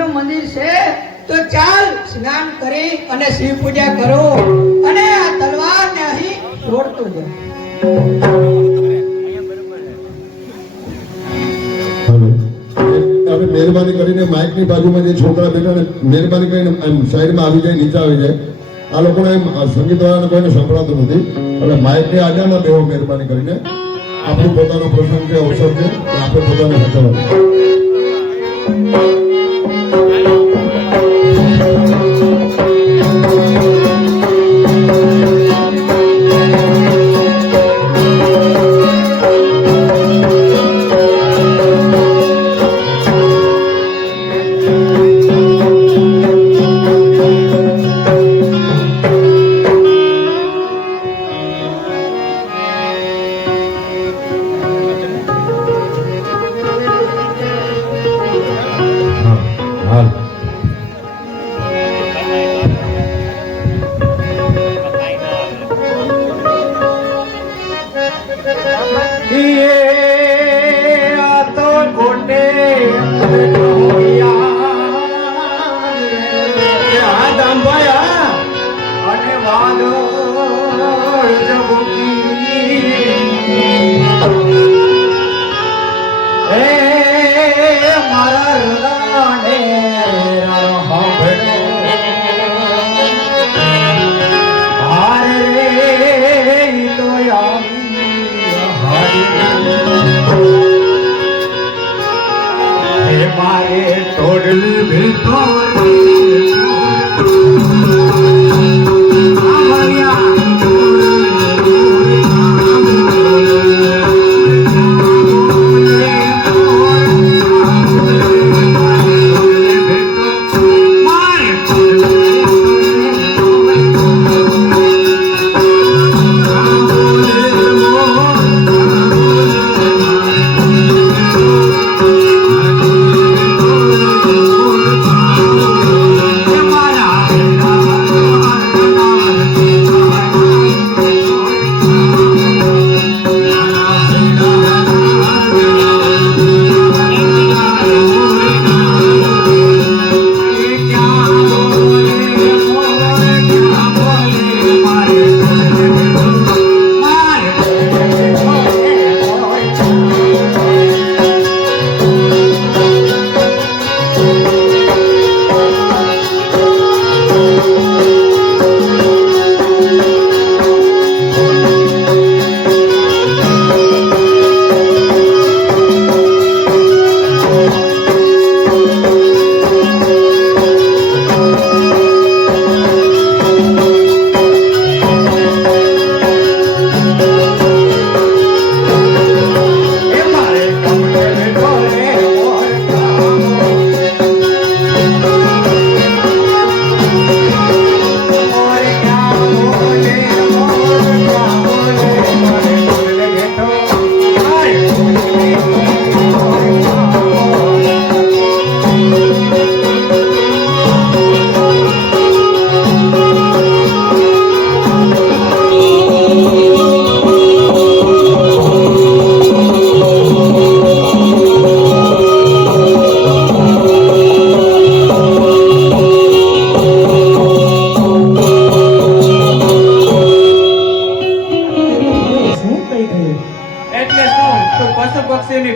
મનનું મંદિર છે તો ચાલ સ્નાન કરી અને શિવ પૂજા કરો અને આ તલવારને અહીં છોડતો જા. હવે મહેરબાની કરીને માઇકની બાજુમાં જે છોકરા બેઠા ને મહેરબાની કરીને સાઈડમાં આવી જાય, નીચે આવી જાય. આ લોકોને સંગીત વાળાને કોઈને સંભળાતું નથી એટલે માઇકની આગળમાં બેહો મહેરબાની કરીને. આપણું પોતાનો પ્રસંગ છે, અવસર છે, આપણે પોતાને સાચવવાનું.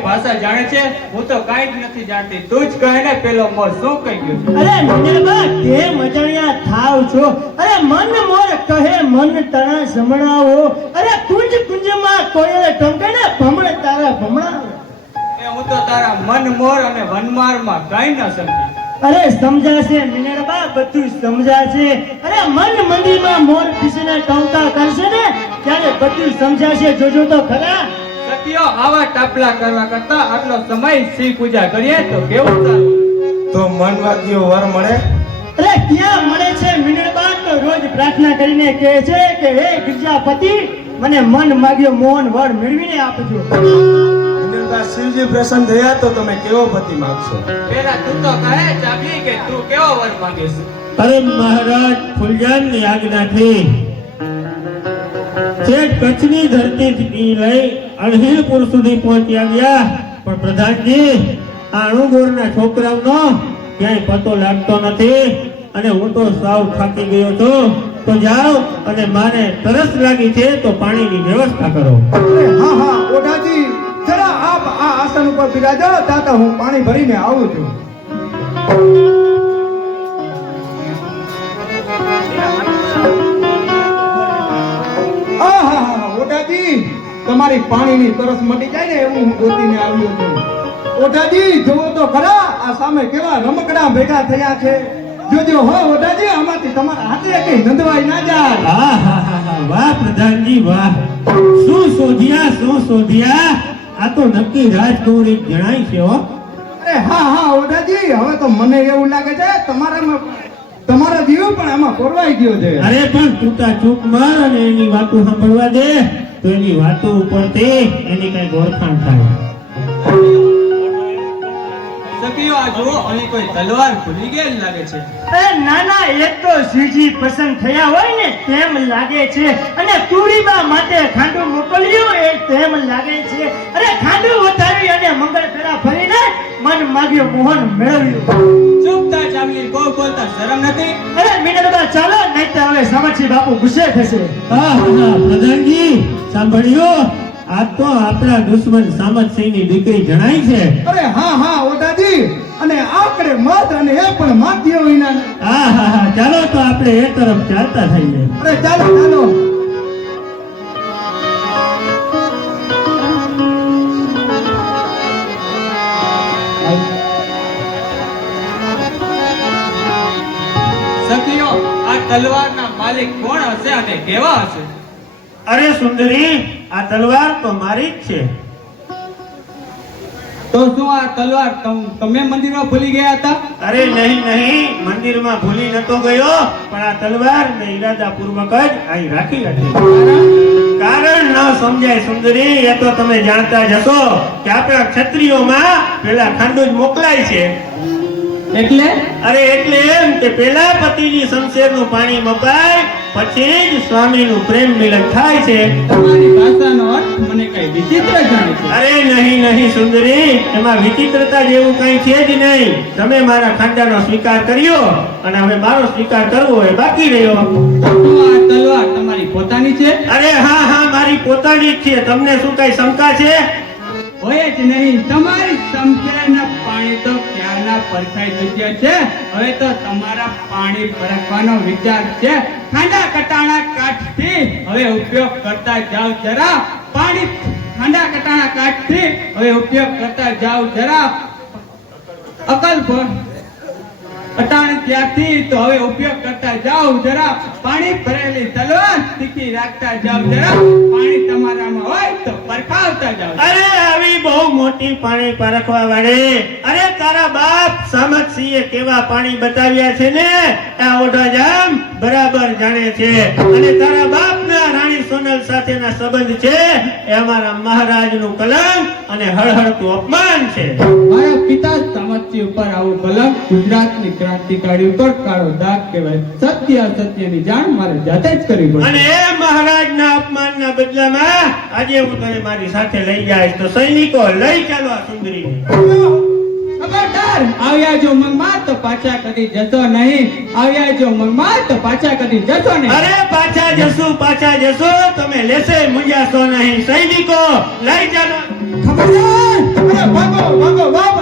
ભાષા જાણે છે? હું તો કાઈ જ નથી જાણતી. તું જ કહે ને પેલો મોર શું કહી ગયો? અરે મિનરબા તે મજાણિયા થાવ છો. અરે મન મોર કહે મન તણા સમણાવો. અરે કુંજ કુંજમાં કોયલ ટંકે ને ભમણ તારા ભમણાવે. એ હું તો તારા મન મોર અને વનમારમાં કાઈ ન સમજી. અરે સમજાશે મિનરબા, બધું સમજાશે. અરે મન મંદિરમાં મોર પીસીને ટંકા કરશે ને ત્યારે બધું સમજાશે. જોજો તો ખરા. સત્યો આવા ટાપલા કરવા કરતા આટલો સમય શિવ પૂજા કરીએ તો કેવું સારું. તો મન વાગ્યો વર મળે? અરે ક્યાં મળે છે મિનરબા? તો રોજ પ્રાર્થના કરીને કહે છે કે હે ગિરજાપતિ મને મન માગ્યો મોહન વર મેળવીને આપજો. મિનરબા શિવજી પ્રસન્ન થયા તો તમે કેવો પતિ માંગશો? પેલા તું તો કહે ચાબી કે તું કેવો વર માંગીશ? અરે મહારાજ ફૂલજાનની આજ્ઞાથી છેક કચ્છની ધરતીથી લઈ અણહિલપુર સુધી પહોંચી આવ્યા, પણ પ્રધાનજી આ અણુગોરના છોકરાઓનો ક્યાંય પતો લાગતો નથી અને હું તો સાવ થાકી ગયો છું. તો જાઓ અને માને તરસ લાગી છે તો પાણીની વ્યવસ્થા કરો. અરે હા હા ઓઢાજી, જરા આપ આ આસન ઉપર બિરાજો, તાતા હું પાણી ભરીને આવું છું. ઓઢાજી, તમારી પાણીની તરસ મટી જાય ને એવું હું ગોતીને આવ્યો છું. ઓઢાજી, જુઓ તો ખરા આ સામે કેવા રમકડા ભેગા થયા છે. જોજો હો ઓઢાજી, આમાંથી તમારા હાથે કઈ નંદવાઈ ના જાય. આહાહાહા, વાહ પ્રધાનજી વાહ, શું શોધ્યા. આ તો નક્કી રાજકુમારી જણાય છે હો. અરે હા હા ઓઢાજી, હવે તો મને એવું લાગે છે તમારો જીવ પણ આમાં પરવાઈ ગયો છે. અરે પણ તું ચૂપ માર અને એની વાતો સાંભળવા દે તો એની વાતો ઉપરથી એની કઈ ઓળખાણ થાય. સખીઓ આ જુઓ, અને કોઈ તલવાર ભૂલી ગયેલ લાગે છે. અરે ના એ તો શ્રીજી પસંદ થયા હોય ને તેમ લાગે છે, અને તુરીબા માટે ખાંડું મોકલ્યું એ તેમ લાગે છે. અરે ખાંડું વધારી અને મંગળ ફેરા ફરીને મન માગ્યો મોહન મેળવ્યું. ચૂપતા ચામલી બહુ બોલતા શરમ નથી? અરે મિનરબા ચાલો, નહીં તો હવે સામક્ષી બાપુ ગુસ્સે થશે. હા પ્રધાનજી સાંભળ્યો, આ તો આપણા દુશ્મન સામતસિંહની દીકરી જણાય છે. અરે હા હા ઓઢાજી, અને આકડે મત અને એ પણ માગ્યો વિના. હા ચાલો તો આપણે એ તરફ ચાલતા થઈએ. અરે ચાલો. સખીઓ, આ તલવારના માલિક કોણ હશે અને કેવા હશે? અરે સુંદરી, આ તલવાર તો મારી જ છે. તો શું આ તલવાર તમે મંદિરમાં ભૂલી ગયા હતા? અરે નહીં, મંદિરમાં ભૂલી નતો ગયો, પણ આ તલવાર મેં ઈરાદાપૂર્વક જ અહીં રાખી હતી. કારણ ન સમજાય સુંદરી, એ તો તમે જાણતા જ હશો કે આપણા ક્ષત્રિયોમાં પેલા ખાંડું જ મોકલાય છે. એટલે એટલે એમ કે પેલા પતિની શમશેરનું પાણી મપાય, પછી જ સ્વામીનું પ્રેમ મિલન થાય છે. તમારી ભાષાનો અર્થ મને કઈ વિચિત્ર જાણે છે. અરે નહીં સુંદરી, એમાં વિચિત્રતા જેવું કઈ છે જ નહીં. તમે મારા ખાંડાનો સ્વીકાર કર્યો અને હવે મારો સ્વીકાર કરવો એ બાકી રહ્યો. શું આ તલવાર તમારી પોતાની છે? અરે હા મારી પોતાની જ છે. તમને શું કઈ શંકા છે? હોય જ નહીં. તમારી સમજણના પાણી તો ક્યારના પરખાઈ ચૂક્યા છે. હવે તો તમારા પાણી પરખવાનો વિચાર છે. ખાંડા કટાણા કાઠથી હવે ઉપયોગ કરતા જાવ જરા. ખાંડા કટાણા કાઠથી હવે ઉપયોગ કરતા જાવ જરા. અકલ અટાણી ત્યાંથી તો હવે ઉપયોગ કરતા જાવ જરા. પાણી ભરેલી તલવાર તીખી રાખતા જાવ જરા. પાણી તમારામાં હોય તો પરખાવતા જાવ. અરે આવી બહુ મોટી પાણી પરખવા વાળી, અરે તારા બાપ સામતસિંહે કેવા પાણી બતાવ્યા છે ને આ ઓઢાજામ બરાબર જાણે છે. અને તારા બાપના રાણી સોનલ સાથેના સંબંધ છે એ અમારા મહારાજનું કલંક અને હળહળતું અપમાન છે. મારા પિતા સામતસિંહ ઉપર આવું કલંક ગુજરાતની ક્રાંતિકારી ઉપર કાળો દાગ કહેવાય. સત્ય અસત્યની જાણ મારે જાતે જ કરવી પડે. અને એ મહારાજના અપમાનના બદલામાં આજે હું તને મારી સાથે લઈ જઈશ. તો સૈનિકો લઈ ચાલો આ સુંદરીને. ખબરદાર! આવ્યા જો મંગમાં તો પાછા કદી જશો નહીં. આવ્યા જો મંગમાં તો પાછા કદી જશો નહીં. અરે પાછા જશું, તમે લેશે મુંજાશો નહીં. સૈનિકો લઈ ચાલો. ખબરદાર! અરે ભાગો વાહ.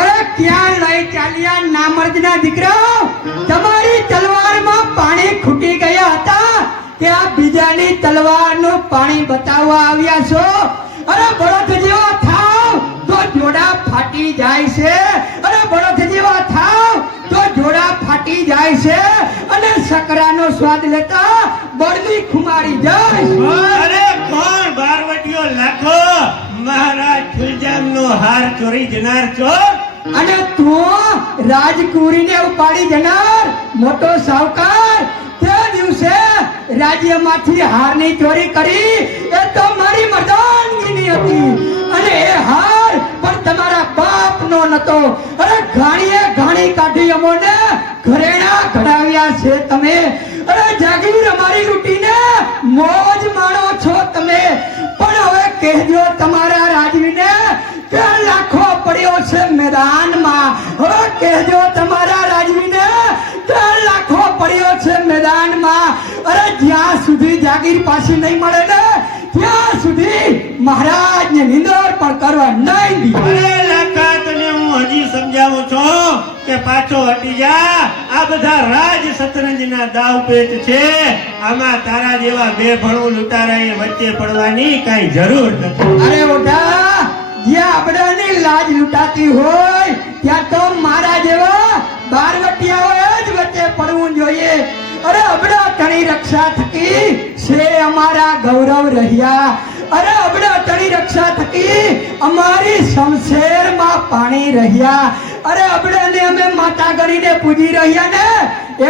અરે ક્યાં લઈ ચાલ્યા નામર્દના દીકરાઓ? તમારી તલવારમાં પાણી ખૂટી ગયા હતા કે આ બીજાની તલવારનું પાણી બતાવવા આવ્યા છો? અરે બળદ જેવા થાવ તો જોડા ફાટી જાય છે. અરે બળદ જેવા થાવ તો જોડા ફાટી જાય છે. અને શકરાનો સ્વાદ લેતા બળદી ખુમારી જાય. અરે કોણ બારવટીઓ લાખો મહારાજ ફુલજામનો હાર ચોરી જનાર ચોર? અને તું રાજકુરીને ઉપાડી જનાર મોટો સાવકાર. તે દિવસે રાજ્યમાંથી હારની ચોરી કરી એ તો મારી મર્દાનગીની હતી. અને એ હાર પણ તમારા બાપનો નતો. અરે ઘાણી કાઢી અમોને ઘરેણા ઘડાવ્યા છે તમે. અરે જાગીર અમારી લૂટીને મોજ માણો છો તમે. પણ હવે કહેજો તમારા રાજવીને કે લાખો પડ્યો છે મેદાનમાં. હવે કહેજો તમારા રાજવીને કે લાખો પડ્યો છે મેદાનમાં. અરે જ્યાં સુધી જાગીર પાછી નહીં મળે ને ત્યાં સુધી મહારાજને નિંદર પણ કરવા નહીં દી. અરે લાખા, તને હું હજી સમજાવું છું કે પાછો હટી જા. આ બધા રાજ શતરંજના દાવ પેચ છે. આમાં તારા જેવા બે ભણું લૂંટારાએ વચ્ચે પડવાની કાંઈ જરૂર નથી. અરે ઓઢા, જ્યાં આપણાની લાજ લૂંટાતી હોય ત્યાં તો મારા જેવા બારવટિયાઓએ જ વચ્ચે પડવું જોઈએ. અરે અબડા તણી રક્ષા થકી છે અમારા ગૌરવ રહ્યા. અરે અબડા તણી રક્ષા થકી અમારી શમશેરમાં પાણી રહ્યા. અરે અબડાને અમે માતા ગણીને પૂજી રહ્યા ને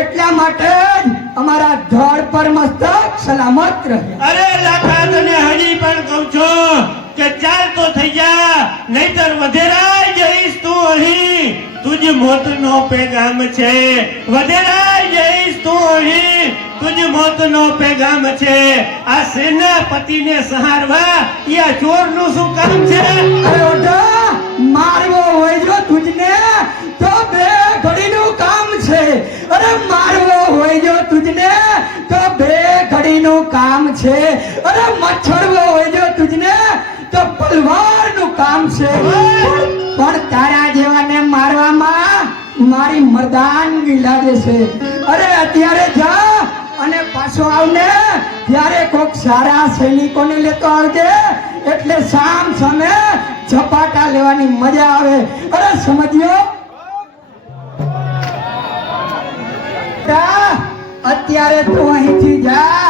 એટલા માટે જ અમારા ધડ પર મસ્તક સલામત રહ્યા. અરે લાખા, તને હજી પણ કહું છું કે ચાલ તો થઈ જા, નહીતર વધેરાય જઈશ તું અહીં. તુજ મોતનો પેગામ છે, વધેરાય જઈશ તું અહીં. તુજ મોતનો પેગામ છે. આ સેનાપતિને સહારવા યા ચોરનું શું કામ છે? અરે ઓઢા, મારવો હોય જો તુજને તો બે ઘડીનું કામ છે. અરે મારવો હોય જો તુજને તો બે ઘડીનું કામ છે. અરે મચ્છરવો હોય જો તુજને તો પલવારનું કામ છે. પણ તારા જેવાને મારવામાં મારી મર્દાનગી લાગે છે. અરે અત્યારે જા અને પાછો આવને ત્યારે કોક સારા સૈનિકોને લેતો આવજે એટલે સામ સામે ઝપાટા લેવાની મજા આવે. અરે સમજ્યો? અત્યારે તું અહીંથી જા,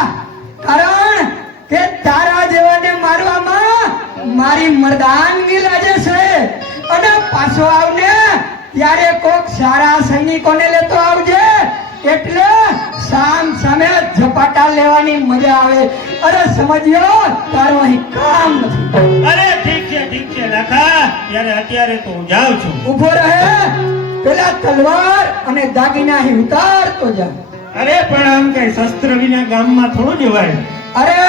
કારણ કે તારા જેવાને મારવામાં મારી મર્દાનગી લાગે છે. અને પાછો આવને ત્યારે કોક સારા સૈનિકોને લેતો આવજે એટલે સામ સામે ઝપાટા લેવાની મજા આવે. અરે સમજ્યો? તારું અહીં કામ નથી. અરે ઠીક છે લાખા, ત્યારે અત્યારે તો હું જાઉં છું. ઉભો રહે, પેલા તલવાર અને દાગીના અહીં ઉતારતો જા. અરે પણ આમ કઈ શસ્ત્ર વિના ગામમાં થોડું જવાય. અરે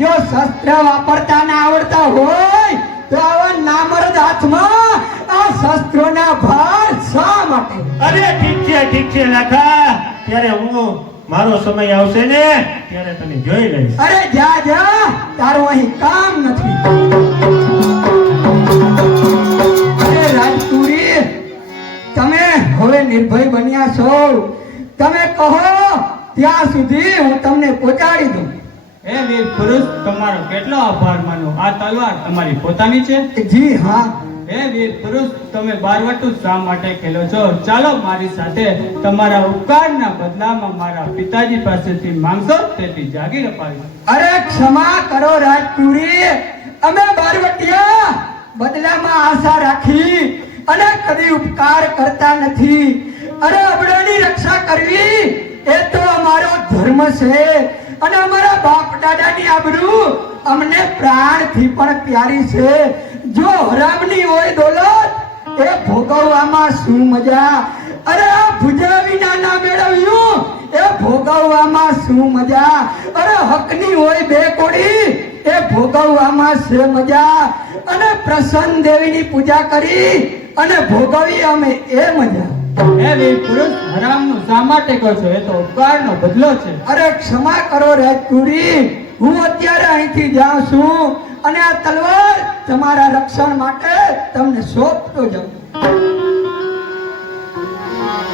જો શસ્ત્ર વાપરતા ના આવડતા હોય તો આવા નામર્દ હાથમાં આ શસ્ત્રોના ભાર શા માટે? અરે ઠીક છે લાખા, ત્યારે હું મારો સમય આવશે ને ત્યારે તને જોઈ લઈશ. અરે જા, તારું અહીં કામ નથી. અરે રાજપુરી, તમે હવે નિર્ભય બન્યા છો. તમે કહો ત્યાં સુધી હું તમને પહોંચાડી દઉં. હે વીર પુરુષ, તમારો કેટલો આભાર માનો. આ તલવાર તમારી પોતાની છે? જી હા. હે વીર પુરુષ, તમે બારવટું શા માટે ખેલો છો? ચાલો મારી સાથે, તમારા ઉપકારના બદલામાં મારા પિતાજી પાસેથી માંગશો તેથી જાગીર અપાવીશ. અરે ક્ષમા કરો રાજપુરી, અમે બારવટિયા બદલામાં આશા રાખી અને કદી ઉપકાર કરતા નથી. અરે અબડાની રક્ષા કરવી એ તો અમારો ધર્મ છે અને અમારા બાપ દાદાની આબરૂ અમને પ્રાણથી પણ પ્યારી છે. જો હરામની હોય દોલત એ ભોગવવામાં શું મજા? અરે આ ભુજા વિના ના મેળવ્યું એ ભોગવવામાં શું મજા? અરે હકની હોય બે કોડી એ ભોગવવામાં છે મજા. અને પ્રસન્ન દેવીની પૂજા કરી અને ભોગવી અમે એ મજા. હે વીર પુરુષ, હરામનું શા માટે કહો છો? એ તો ઉપકારનો બદલો છે. અરે ક્ષમા કરો રાજપુરી, હું અત્યારે અહીંથી જાઉં છું અને આ તલવાર તમારા રક્ષણ માટે તમને સોંપતો જાઉં.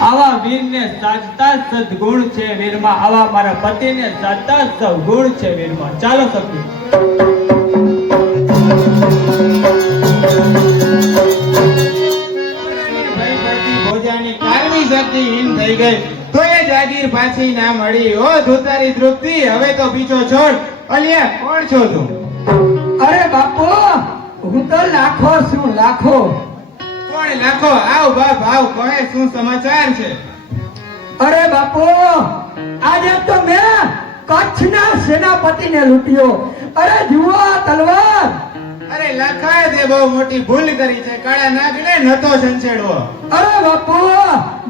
આવા વીરને સાજતા સદગુણ છે વીરમાં. આવા મારા પતિને સાજતા સદગુણ છે વીરમાં. ચાલો સખી. ભોજાની કારમી શક્તિ હીન થઈ ગઈ તો એ જાગીર પાછી ના મળી. ઓ ધોતારી દ્રુપતિ, હવે તો પીછો છોડ. અલ્યા કોણ છો તું? અરે બાપુ, હું તો લાખો છું, લાખો. કોણ લાખો? આવ બાપ આવ, કહે શું સમાચાર છે? અરે બાપુ, આજે તો મેં કચ્છના સેનાપતિને લૂંટ્યો. અરે જુઓ આ તલવાર. અરે લખાય તે બહુ મોટી ભૂલ કરી છે. કાળા નાગને નતો સંછેડવો. અરે બાપુ,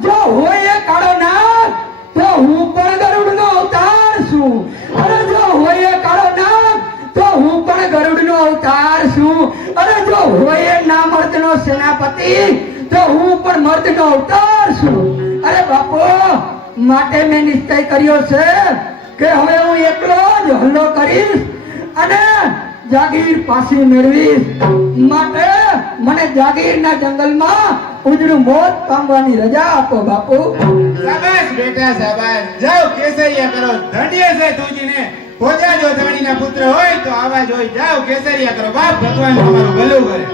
જો હોય એ કાળો નાગ તો હું પણ ગરુડનો અવતાર છું. અરે જો હોય એ કાળો નાગ તો હું પણ ગરુડનો અવતાર છું. અરે જો હોય એ નામર્દનો સેનાપતિ તો હું પણ મર્દનો અવતાર છું. અરે બાપો, માટે મેં નિશ્ચય કર્યો છે કે હવે હું એકલો જ હલ્લો કરીશ અને જાગીર પાછી મેળવીશ. માટે મને જાગીરના જંગલમાં ઉજળું મોત પામવાની રજા આપો બાપુ. શાબાશ બેટા શાબાશ. જાઓ કેસરિયા કરો. ધન્ય છે તુજીને. ભોજા જો ધણીના પુત્ર હોય તો આવા જ હોય. જાઓ કેસરિયા કરો. બાપ ભગવાન તમારું ભલું કરે.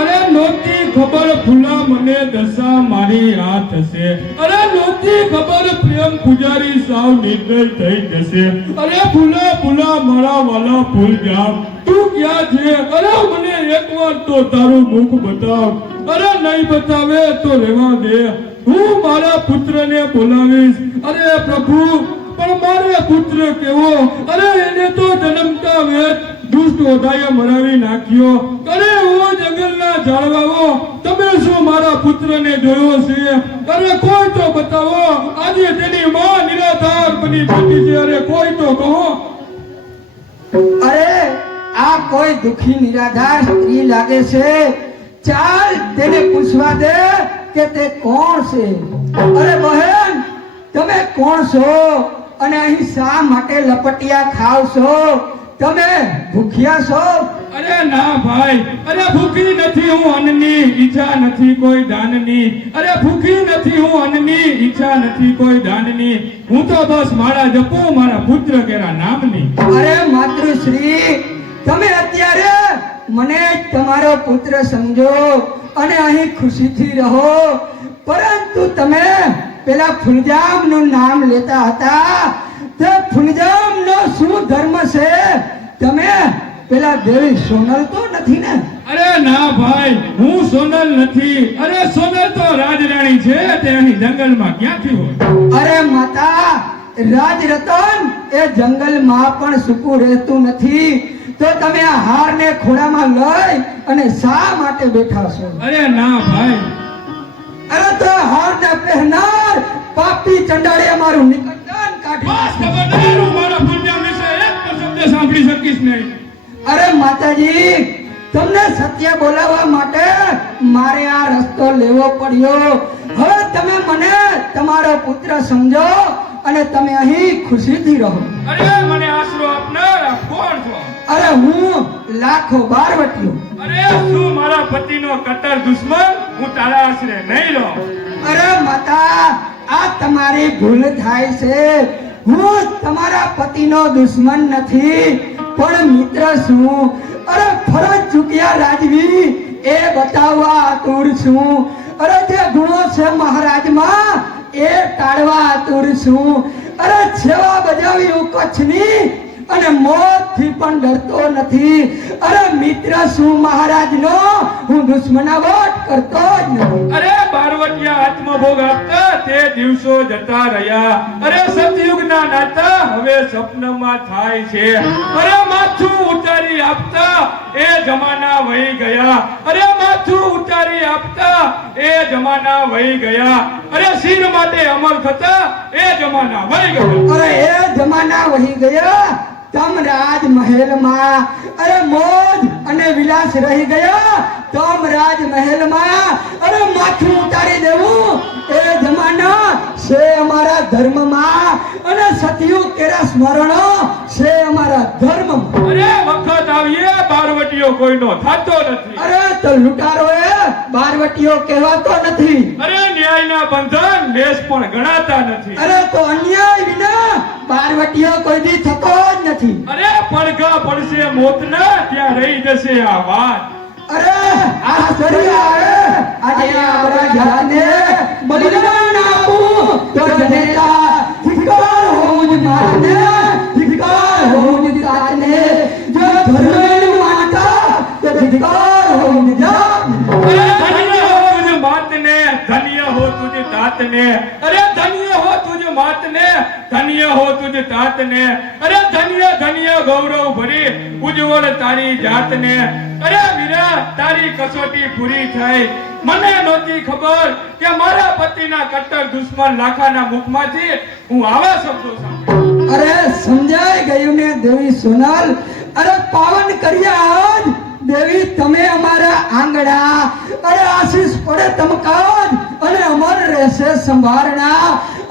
અરે નહોતી ખબર ફૂલા મને દશા મારી આ થશે. અરે નહોતી ખબર પ્રેમ પૂજારી સાવ નિર્દય થઈ જશે. અરે ફૂલા ફૂલા મારા વાલા ફૂલ જામ, તું ક્યાં છે? અરે મને એકવાર તો તારું મુખ બતાવ. અરે નહીં બતાવે તો રહેવા દે, હું મારા પુત્રને બોલાવીશ. અરે પ્રભુ, પણ મારે પુત્ર કેવો? અરે એને તો જન્મતા વેત દુષ્ટ ઓઢાએ મરાવી નાખ્યો. અરે ઓ જંગલના ઝાડવાઓ, તમે શું મારા પુત્રને જોયો છે? અરે કોઈ તો બતાવો. આજે તેની માં નિરાધાર બની બેઠી છે. અરે કોઈ તો કહો. અરે આ કોઈ દુખી નિરાધાર સ્ત્રી લાગે છે. ચાલ તેને પૂછવા દે કે તે કોણ છે. અરે બહેન, તમે કોણ છો અને અહીં શા માટે લપટિયા ખાવ છો? તમે ભૂખ્યા છો? અરે ના ભાઈ, અરે ભૂખી નથી હું, અન્નની ઈચ્છા નથી કોઈ દાનની. અરે ભૂખી નથી હું, અન્નની ઈચ્છા નથી કોઈ દાનની. હું તો બસ મારા જપો મારા પુત્ર કેરા નામની. અરે માતૃશ્રી, તમે અત્યારે મને જ તમારો પુત્ર સમજો અને અહીં ખુશીથી રહો. પરંતુ તમે પેલા ફૂલજામનું નામ લેતા હતા, તે ફૂલજામનો શું ધર્મ છે? તમે પેલા દેવી સોનલ તો નથી ને? અરે ના ભાઈ, હું સોનલ નથી. અરે સોનલ તો રાજરાણી છે. તે અહીં જંગલમાં ક્યાંથી હોય? અરે માતા, રાજ રતન એ જંગલમાં પણ સૂકું રહેતું નથી. તો તમે આ હારને ખોળામાં લઈ અને શા માટે બેઠા છો? અરે ના ભાઈ, અરે તો હારને પહેરનાર પાપી ચંડાળે મારું નિકંદન કાઢી બસ ખબરદાર, હું મારા ફૂલજામ વિશે એક પણ શબ્દ સાંભળી શકીશ નહીં. અરે માતાજી, તમને સત્ય બોલાવવા માટે મારે આ રસ્તો લેવો પડ્યો. હવે તમે મને તમારો પુત્ર સમજો અને તમે અહીં ખુશીથી રહો. અરે મને આશરો આપનાર આપ કોણ છો? અરે હું લાખો બારવટીયો. અરે શું મારા પતિનો કટ્ટર દુશ્મન? હું તારા આશરે નહીં રહું. અરે માતા, આ તમારી ભૂલ થાય છે. હું તમારા પતિનો દુશ્મન નથી, પણ મિત્ર છું. અરે ફરજ ચૂક્યા રાજવી એ બતાવવા આતુર છું. અરે જે ગુણો છે મહારાજમાં એ ટાળવા આતુર છું. અરે સેવા બજાવી હું કચ્છની અને મોતથી પણ ડરતો નથી. અરે મિત્ર છું મહારાજનો, હું દુશ્મનાવટ કરતો જ નથી. અરે બારવટિયા આત્મભોગ આપતા તે દિવસો જતા રહ્યા. અરે સતયુગના નાતા હવે સપનમાં થાય છે. અરે માથું ઉતારી આપતા એ જમાના વહી ગયા. અરે માથું ઉતારી આપતા એ જમાના વહી ગયા. અરે શિર માટે અમર થતા એ જમાના વહી ગયા. અરે એ જમાના વહી ગયા. તમ રાજ મહેલમાં અરે મોજ અને વિલાસ રહી ગયા. તમ રાજ મહેલમાં અરે માથું ઉતારી દેવું એ જમાના છે અમારા ધર્મમાં, અને સતયુગ કેરા સ્મરણો છે અમારા ધર્મમાં. અરે વખત આવીએ બારવટીયો કોઈનો થાતો નથી. અરે તો લૂંટારોએ બારવટીયો કહેવાતો નથી. અરે ન્યાયના બંધન લેશ પણ ગણાતા નથી. અરે તો અન્યાય વિના બારવટીયો કોઈ દી થતો જ નથી. અરે પડઘા પડશે મોતના ત્યાં રહી જશે આ વાત. અરે આ સરિયા આજે આપણા જાતને બલિદાન આપું તો જનેતા ધિક્કાર હોવું જ માને, ધિક્કાર હોવું જ તાતને. જો ધર્મને માનતા તો ધિક્કાર હોવું જ જાતને. અરે ધન્ય હો તુજ માતને, ધન્ય હો તુજ તાતને. અરે ધન્ય હો તુજ માતને, ધન્ય હો તુજ તાતને. અરે ધન્ય ધન્ય ગૌરવ ભરી ઉજ્જવળ તારી જાતને. અરે વીરા, તારી કસોટી પૂરી થઈ. મને નહોતી ખબર કે મારા પતિના કટ્ટર દુશ્મન લાખાના મુખમાંથી હું આવા શબ્દો સાંભળીશ. અરે સમજાઈ ગયું ને દેવી સોનલ. અરે પાવન કર્યા આજ દેવી તમે અમારા આંગણા, અરે આશીષ પડે તમકાજ અને અમર રહેશે સંભારણા.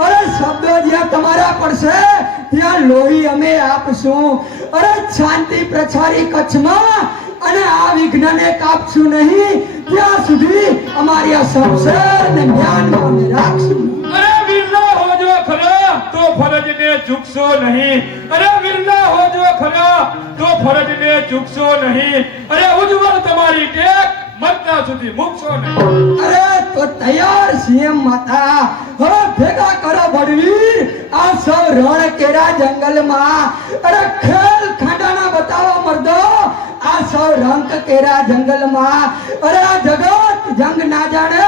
અરે શબ્દો જ્યાં તમારા પડશે ત્યાં લોહી અમે આપશું. અરે શાંતિ પ્રચારી કચ્છમાં અને આ વિઘ્નને કાપશું નહીં ત્યાં સુધી અમારી આ સંસારને જ્ઞાનમાં અમે રાખશું. અરે વીરના હોજો ખરા તો ફરજને ચૂકશો નહીં. અરે વીરના હોજો ખરા તો ફરજને ચૂકશો નહીં. અરે ઉજ્જવળ તમારી ટેક મતના સુધી મૂકશો નહીં. અરે તો તૈયાર સીએમ માતા, હવે ભેગા કરો બળવીર આ સૌ રણ કેરા જંગલમાં. અરે ખેલ ખાંડાના બતાવો મર્દો આ સૌ રંક કેરા જંગલમાં. અરે આ જગત જંગ ના જાણે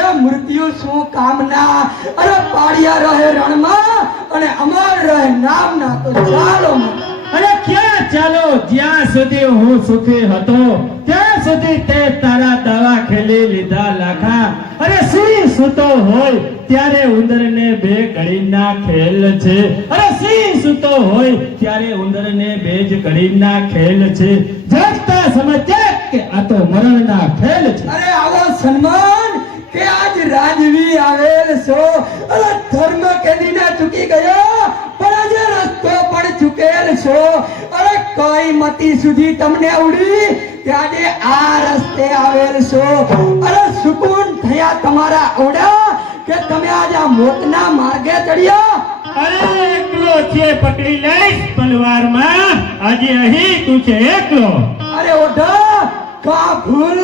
એ મૃત્યુ શું કામના. અરે પાડિયા રહે રણમાં અને અમર રહે નામના. તો ચાલો માતા. અરે ક્યાં ચાલો, જ્યાં સુધી હું સુખી હતો ત્યાં સુધી તે તારા દાવા ખેલી લીધા લાખા. અરે સિંહ સૂતો હોય ત્યારે ઉંદરને બે ઘડીના ખેલ છે. અરે સિંહ સૂતો હોય ત્યારે ઉંદરને બે જ ઘડીના ખેલ છે. જાગતા સમજે કે આ તો મરણના ખેલ છે. અરે આવો સન્માન કે આજ રાજવી આવેલ છો. અરે ધર્મ કેદીના ચૂકી ગયો પણ આજે રસ્તો પણ ચૂકેલ છો. અરે કઈ મતી સુધી તમને ઉડી ત્યારે આ રસ્તે આવેલ છો. અરે સુકૂન થયા તમારા ઓડા કે તમે આજ આ મોતના માર્ગે ચડ્યા. અરે એકલો છે પકડી લઈશ તલવારમાં. આજે અહીં તું છે એકલો. અરે ઓઢા કા ભૂલ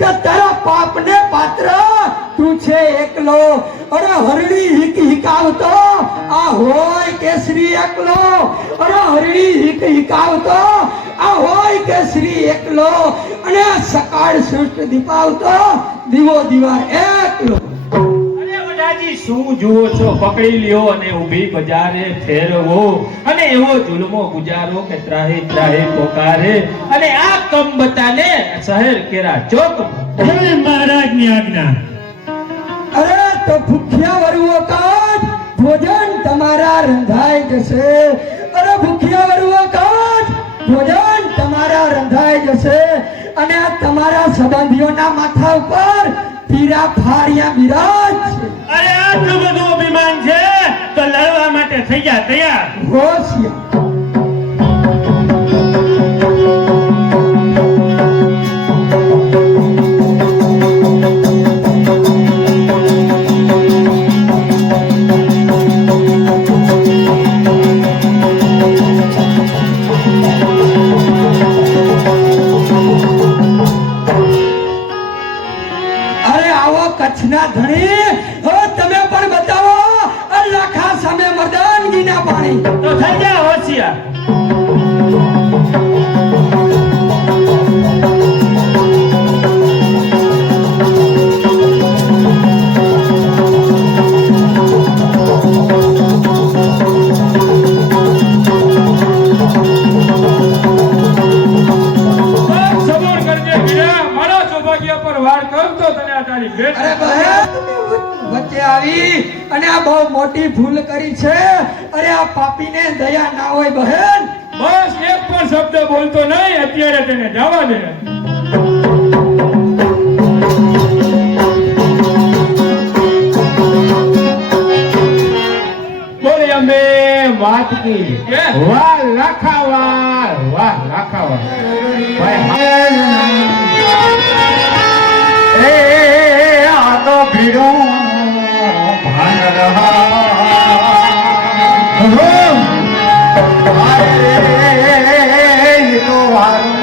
કે તારા પાપને પાત્ર તું છે એકલો. અરે હરણી હિક હિકાવતો આ હોય કેસરી એકલો. અરે હરણી હિક હિકાવતો આ હોય કેસરી એકલો. અને આ સકાળ સૃષ્ટ દીપાવતો દીવો દીવાર એકલો. અરે વડાજી શું જુઓ છો? પકડી લ્યો અને ઊભી બજારે ફેરવો અને એવો જુલમો ગુજારો કે ત્રાહી ત્રાહી પોકારે અને આ કમ બતાને શહેર કેરા ચોક. હે મહારાજની આજ્ઞા. અરે તો ભૂખ્યા વરુઓ કાજ ભોજન તમારા રંધાઈ જશે. અરે ભૂખ્યા વરુઓ કાજ ભોજન તમારા રંધાઈ જશે. અને આ તમારા સંબંધીઓના માથા ઉપર પીરા ફારિયા બિરાજ છે. અરે આટલું બધું અભિમાન છે તો લડવા માટે થઈ જા તૈયાર. હોશિયાર. અરે આવો કચ્છના ધણી, હવે તમે પણ બતાવો આ લાખા સામે મર્દાનગીના પાણી. તો થઈ જા હોશિયાર. સબૂર કરજે વીરા, મારા સૌભાગ્ય પર વાર કરતો તને આ તારી ભેટ. અરે બહેન તમે વચ્ચે આવી અને આ બહુ મોટી ભૂલ કરી છે. અરે આ પાપીને દયા ના હોય બહેન. બસ એક પણ શબ્દ બોલતો નહીં, અત્યારે તેને જવા દે. બોલી અંબે વાત કી. વાહ લાખા વાહ, વાહ લાખા વાહ. એ આ તો ભીડો ભાન રહા. એ તો વારું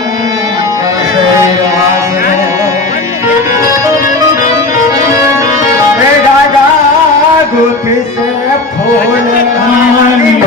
એ દાદા ગોથી સે ફૂલ સોનારી